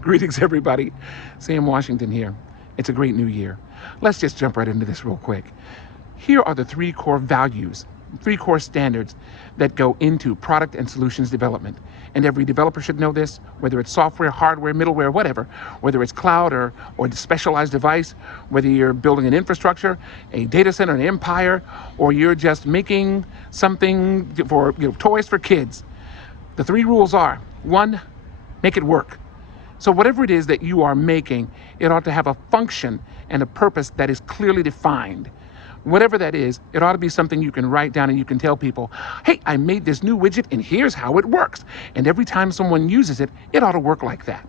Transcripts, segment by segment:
Greetings, everybody. Sam Washington here. It's a great new year. Let's just jump right into this real quick. Here are the three core values, three core standards that go into product and solutions development. And every developer should know this, whether it's software, hardware, middleware, whatever, whether it's cloud or a specialized device, whether you're building an infrastructure, a data center, an empire, or you're just making something for toys for kids. The three rules are: one, make it work. So whatever it is that you are making, it ought to have a function and a purpose that is clearly defined. Whatever that is, it ought to be something you can write down and you can tell people, hey, I made this new widget and here's how it works. And every time someone uses it, it ought to work like that.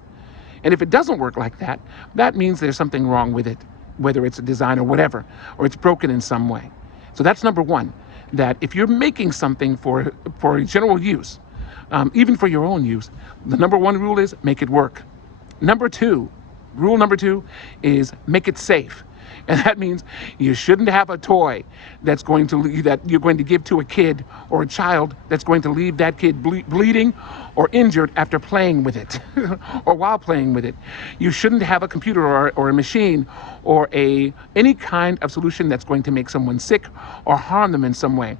And if it doesn't work like that, that means there's something wrong with it, whether it's a design or whatever, or it's broken in some way. So that's number one, that if you're making something for general use, even for your own use, the number one rule is make it work. Rule number two is make it safe. And that means you shouldn't have a toy that you're going to give to a kid or a child that's going to leave that kid bleeding or injured after playing with it or while playing with it. You shouldn't have a computer or a machine or any kind of solution that's going to make someone sick or harm them in some way,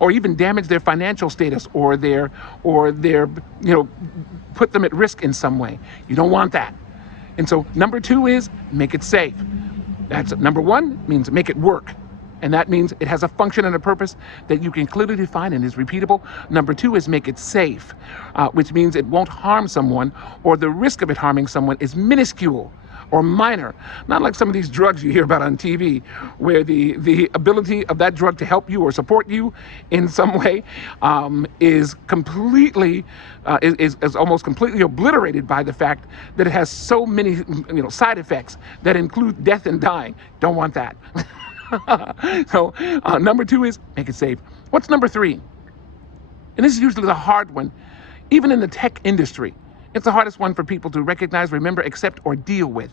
or even damage their financial status or their put them at risk in some way. You don't want that. And so number two is make it safe. That's number one, means make it work. And that means it has a function and a purpose that you can clearly define and is repeatable. Number two is make it safe, which means it won't harm someone, or the risk of it harming someone is minuscule or minor. Not like some of these drugs you hear about on TV, where the ability of that drug to help you or support you in some way is completely, is almost completely obliterated by the fact that it has so many side effects that include death and dying. Don't want that. So number two is make it safe. What's number three? And this is usually the hard one, even in the tech industry. It's the hardest one for people to recognize, remember, accept, or deal with.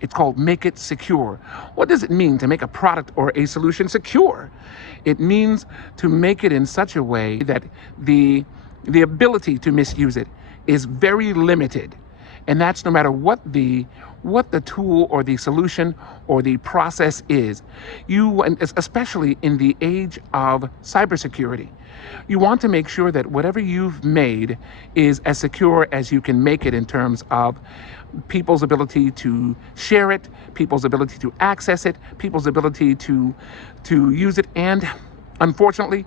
It's called make it secure. What does it mean to make a product or a solution secure? It means to make it in such a way that the ability to misuse it is very limited. And that's no matter what the tool or the solution or the process is. And especially in the age of cybersecurity, you want to make sure that whatever you've made is as secure as you can make it in terms of people's ability to share it, people's ability to access it, people's ability to use it, and unfortunately,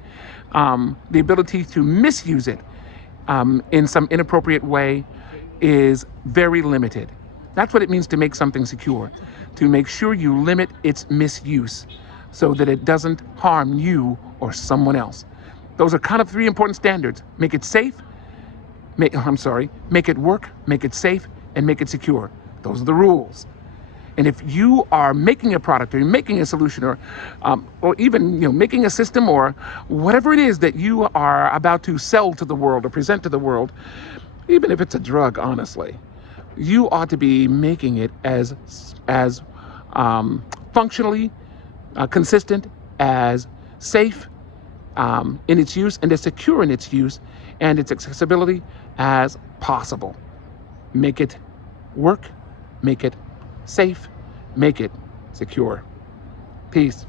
the ability to misuse it in some inappropriate way is very limited. That's what it means to make something secure, to make sure you limit its misuse so that it doesn't harm you or someone else. Those are kind of three important standards. Make it safe, make it work, make it safe, and make it secure. Those are the rules. And if you are making a product or you're making a solution or even making a system or whatever it is that you are about to sell to the world or present to the world, even if it's a drug, honestly, you ought to be making it as functionally consistent, as safe in its use, and as secure in its use and its accessibility as possible. Make it work, make it safe, make it secure. Peace.